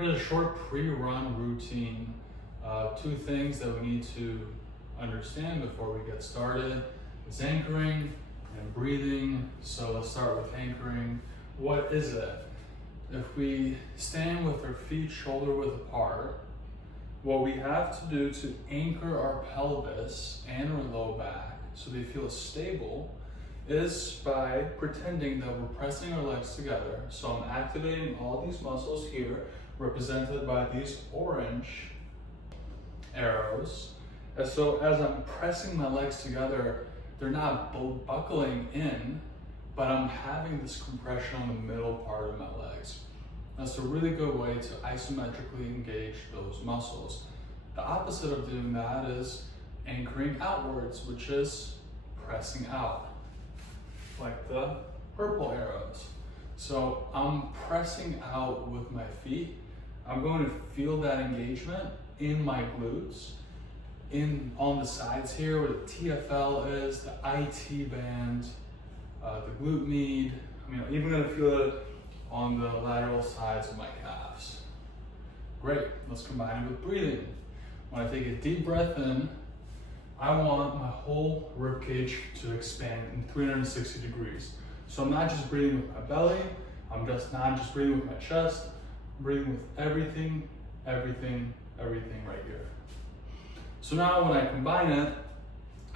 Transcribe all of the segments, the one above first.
Here's a short pre-run routine. Two things that we need to understand before we get started is anchoring and breathing. So let's start with anchoring. What is it? If we stand with our feet shoulder width apart, what we have to do to anchor our pelvis and our low back so they feel stable is by pretending that we're pressing our legs together. So I'm activating all these muscles here, represented by these orange arrows. And so as I'm pressing my legs together, they're not buckling in, but I'm having this compression on the middle part of my legs. That's a really good way to isometrically engage those muscles. The opposite of doing that is anchoring outwards, which is pressing out, like the purple arrows. So I'm pressing out with my feet. I'm going to feel that engagement in my glutes, on the sides here where the TFL is, the IT band, the glute med. I'm even gonna feel it on the lateral sides of my calves. Great, let's combine it with breathing. When I take a deep breath in, I want my whole rib cage to expand in 360 degrees. So I'm not just breathing with my belly, I'm not just breathing with my chest, I'm breathing with everything right here. So now when I combine it,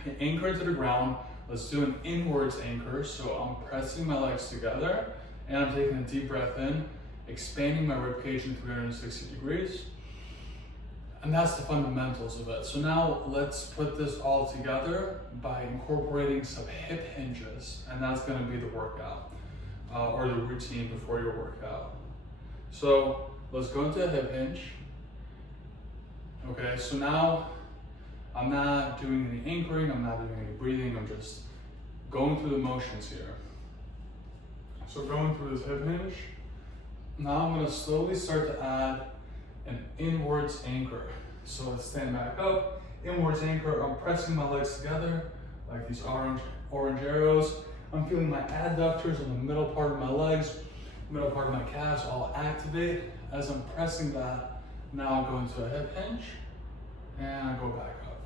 I anchor into the ground. Let's do an inwards anchor. So I'm pressing my legs together and I'm taking a deep breath in, expanding my rib cage in 360 degrees. And that's the fundamentals of it. So now let's put this all together by incorporating some hip hinges, and that's gonna be the workout or the routine before your workout. So let's go into a hip hinge. Okay, so now I'm not doing any anchoring, I'm not doing any breathing, I'm just going through the motions here. So going through this hip hinge, now I'm gonna slowly start to add an inwards anchor. So let's stand back up, inwards anchor, I'm pressing my legs together like these orange arrows. I'm feeling my adductors in the middle part of my legs, middle part of my calves all activate. As I'm pressing that, now I go into a hip hinge and I go back up.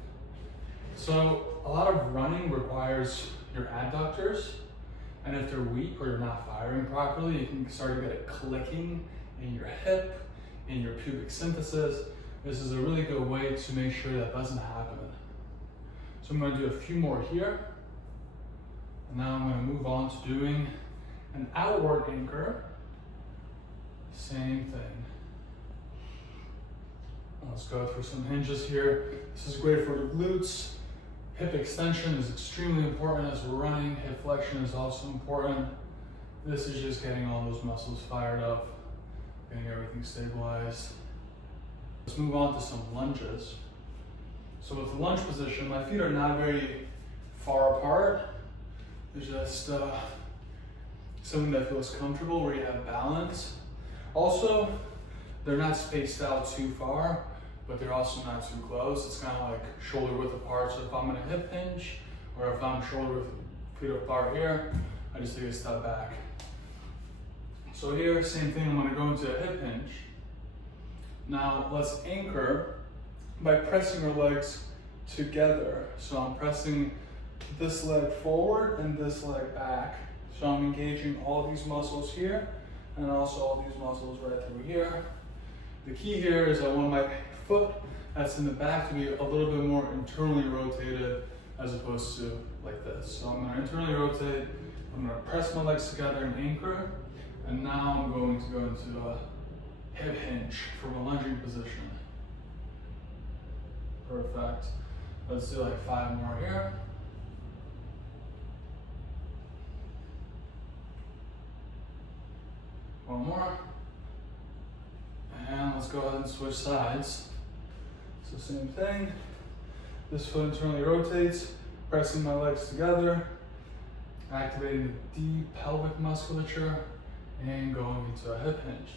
So a lot of running requires your adductors, and if they're weak or you're not firing properly, you can start to get a clicking in your hip, in your pubic symphysis. This is a really good way to make sure that doesn't happen. So I'm going to do a few more here, and now I'm going to move on to doing an outward anchor. Same thing. Let's go through some hinges here. This is great for the glutes. Hip extension is extremely important as we're running. Hip flexion is also important. This is just getting all those muscles fired up, getting everything stabilized. Let's move on to some lunges. So with the lunge position, my feet are not very far apart. It's just something that feels comfortable where you have balance. Also, they're not spaced out too far, but they're also not too close. It's kind of like shoulder width apart. So if I'm in a hip hinge, or if I'm shoulder width feet apart here, I just take a step back. So here, same thing, I'm gonna go into a hip hinge. Now let's anchor by pressing our legs together. So I'm pressing this leg forward and this leg back. So I'm engaging all these muscles here, and also all these muscles right through here. The key here is I want my foot that's in the back to be a little bit more internally rotated as opposed to like this. So I'm going to internally rotate, I'm going to press my legs together and anchor, and now I'm going to go into a hip hinge from a lunging position. Perfect. Let's do like 5 more here. One more. And let's go ahead and switch sides. So same thing. This foot internally rotates, pressing my legs together, activating the deep pelvic musculature, and going into a hip hinge.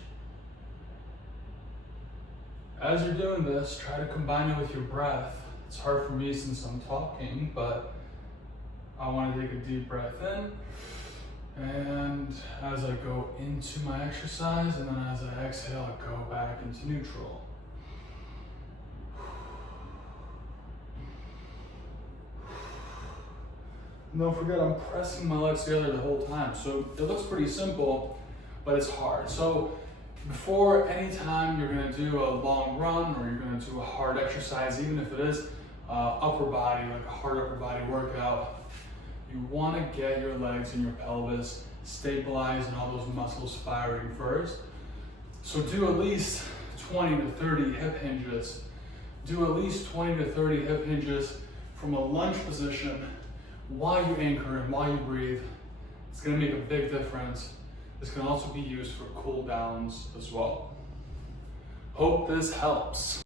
As you're doing this, try to combine it with your breath. It's hard for me since I'm talking, but I want to take a deep breath in And as I go into my exercise, and then as I exhale, I go back into neutral. And don't forget, I'm pressing my legs together the whole time. So it looks pretty simple, but it's hard. So before any time you're gonna do a long run or you're gonna do a hard exercise, even if it is upper body, like a hard upper body workout, you wanna get your legs and your pelvis stabilized and all those muscles firing first. So do at least 20 to 30 hip hinges. Do at least 20 to 30 hip hinges from a lunge position while you anchor and while you breathe. It's gonna make a big difference. This can also be used for cool downs as well. Hope this helps.